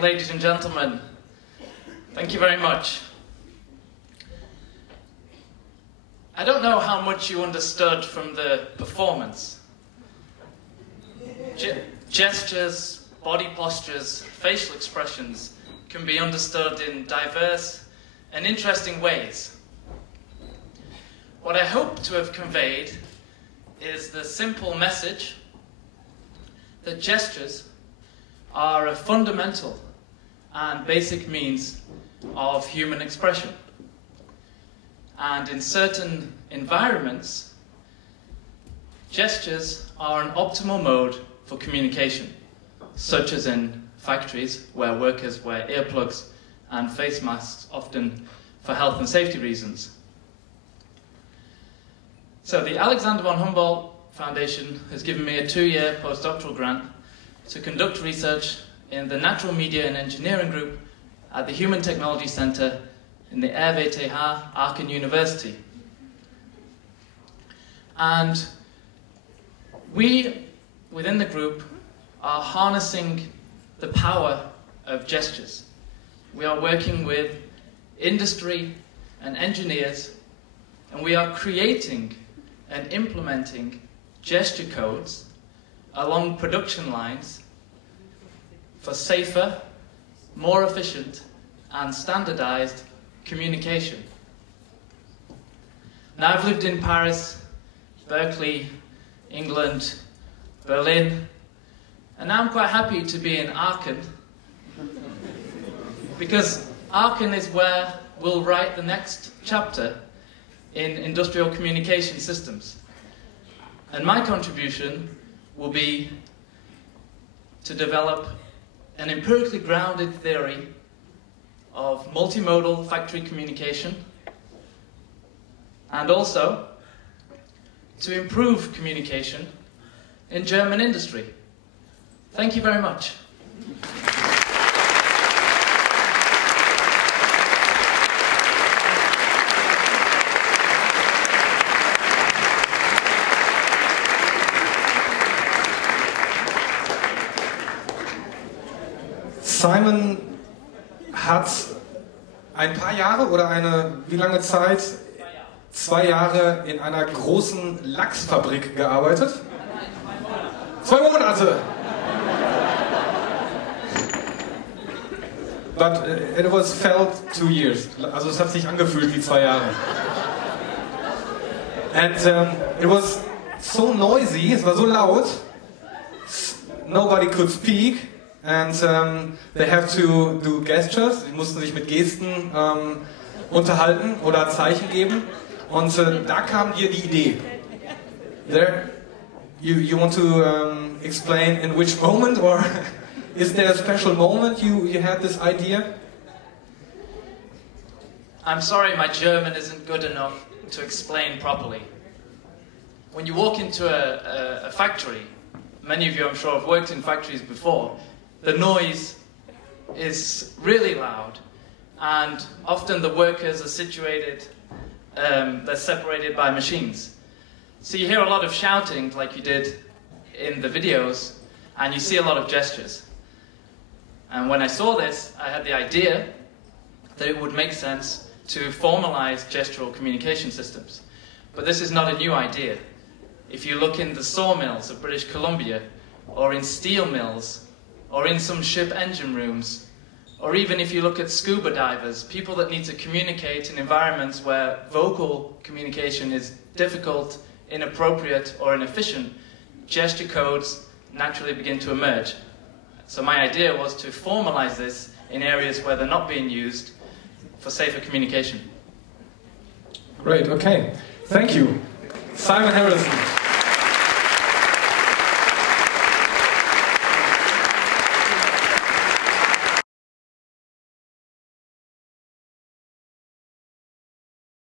evening, ladies and gentlemen. Thank you very much. I don't know how much you understood from the performance. Gestures, body postures, facial expressions can be understood in diverse and interesting ways. What I hope to have conveyed is the simple message that gestures are a fundamental and basic means of human expression. And in certain environments, gestures are an optimal mode for communication, such as in factories where workers wear earplugs and face masks, often for health and safety reasons. So the Alexander von Humboldt Foundation has given me a 2-year postdoctoral grant to conduct research in the Natural Media and Engineering group at the Human Technology Center in the RWTH Aachen University. And we, within the group, are harnessing the power of gestures. We are working with industry and engineers, and we are creating and implementing gesture codes along production lines for safer, more efficient, and standardized communication. Now, I've lived in Paris, Berkeley, England, Berlin, and now I'm quite happy to be in Aachen, because Aachen is where we'll write the next chapter in industrial communication systems. And my contribution will be to develop an empirically grounded theory of multimodal factory communication, and also to improve communication in German industry. Thank you very much. Simon hat ein paar Jahre oder wie lange Zeit? 2 Jahre in einer großen Lachsfabrik gearbeitet. 2 Monate! But it was felt 2 years. Also es hat sich angefühlt wie 2 Jahre. And it was so noisy, es war so laut, nobody could speak. And they have to do gestures. Sie mussten sich mit Gesten unterhalten oder Zeichen geben. Und da kam dir die Idee. There, you want to explain in which moment, or is there a special moment you had this idea? I'm sorry, my German isn't good enough to explain properly. When you walk into a factory, many of you I'm sure have worked in factories before, the noise is really loud, and often the workers are situated, they're separated by machines. So you hear a lot of shouting like you did in the videos, and you see a lot of gestures. And when I saw this, I had the idea that it would make sense to formalize gestural communication systems. But this is not a new idea. If you look in the sawmills of British Columbia, or in steel mills, or in some ship engine rooms, or even if you look at scuba divers, people that need to communicate in environments where vocal communication is difficult, inappropriate, or inefficient, gesture codes naturally begin to emerge. So my idea was to formalize this in areas where they're not being used for safer communication. Great, okay. Thank you. Simon Harrison.